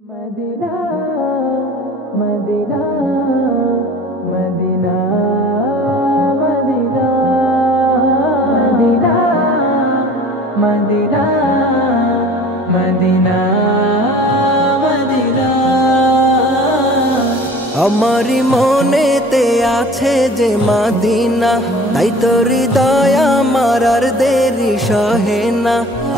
Medina Medina Medina Medina Medina Medina Medina Medina আমারি মনেতে আছে যে মদিনা, তাই তো হৃদয় আমার আর দেরি সহে না।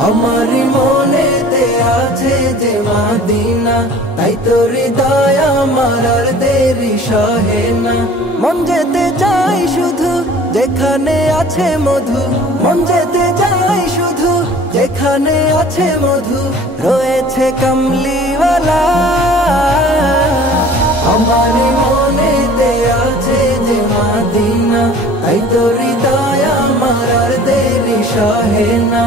আমারি মনেতে আছে যে মদিনা, তাই তো হৃদয় আমার আর দেরি সহে না। মন যেতে চাই শুধু যেখানে আছে মধু, মন যেতে চাই শুধু যেখানে আছে মধু, রয়েছে কামলিওয়ালা। আমারি মনেতে আছে যে মদিনা, তাই তো হৃদয় আমার আর দেরি সহে না।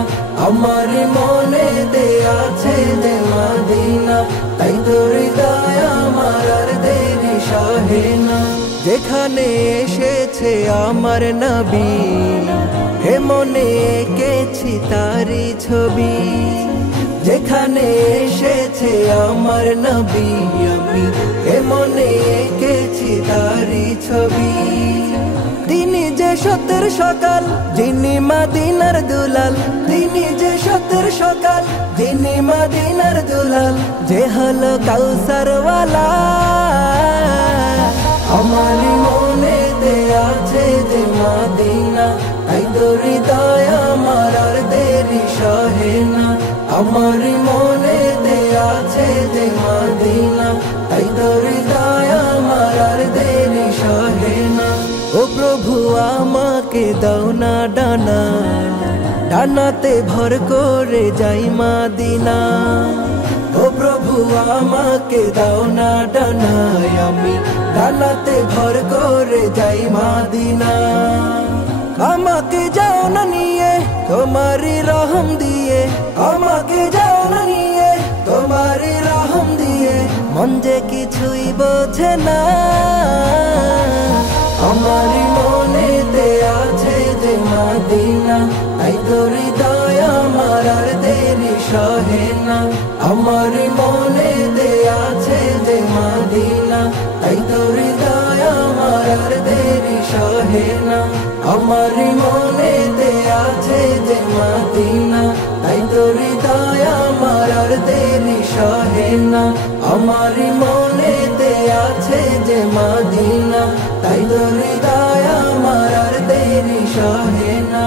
আমারি মনেতে আছে যে মদিনা, তাই তো হৃদয় আমার আর দেরি সহে না। যেখানে এসেছে আমার নবী, হে মনে এঁকেছি তারি ছবি। যেখানে এসেছে আমার নবী, আমি হে মনে এঁকেছি তারি ছবি। তিনি যে সত্যের সকাল, যিনি মদিনার দুলাল, তিনি যে সত্যের সকাল, যিনি মদিনার দুলাল, যে হলো কাউসারওয়ালা। আমারি মনেতে আছে যে মদিনা, তাই তো হৃদয় আমার আর দেরি সহে না। আমারি মনেতে আছে যে মদিনা, তাই তো হৃদয় আমার আর দেরি সহে না। ও প্রভু আমাকে দাও না ডানা, ডানাতে ভর করে যাই মদিনা। ও প্রভু আমাকে দাও না ডানা, আমি ডানাতে ভর করে যাই মদিনা। আমাকে যাও না নিয়ে তোমারি রহম দিয়ে, আমাকে যাও না নিয়ে তোমারি রহম দিয়ে, মন যে কিছুই বোঝে না। আমারি মনেতে আছে যে মদিনা, তাই তো হৃদয় আমার আর দেরি সহে না। আমারি মনেতে আছে যে মদিনা, তাই তো হৃদয় আমার আর দেরি সহে না। আমারি মনেতে আছে যে মদিনা, তাই তো হৃদয় আমার আর দেরি সহে না। আমারি মনেতে আছে যে মদিনা, তাই তো হৃদয় আমার আর দেরি সহে না।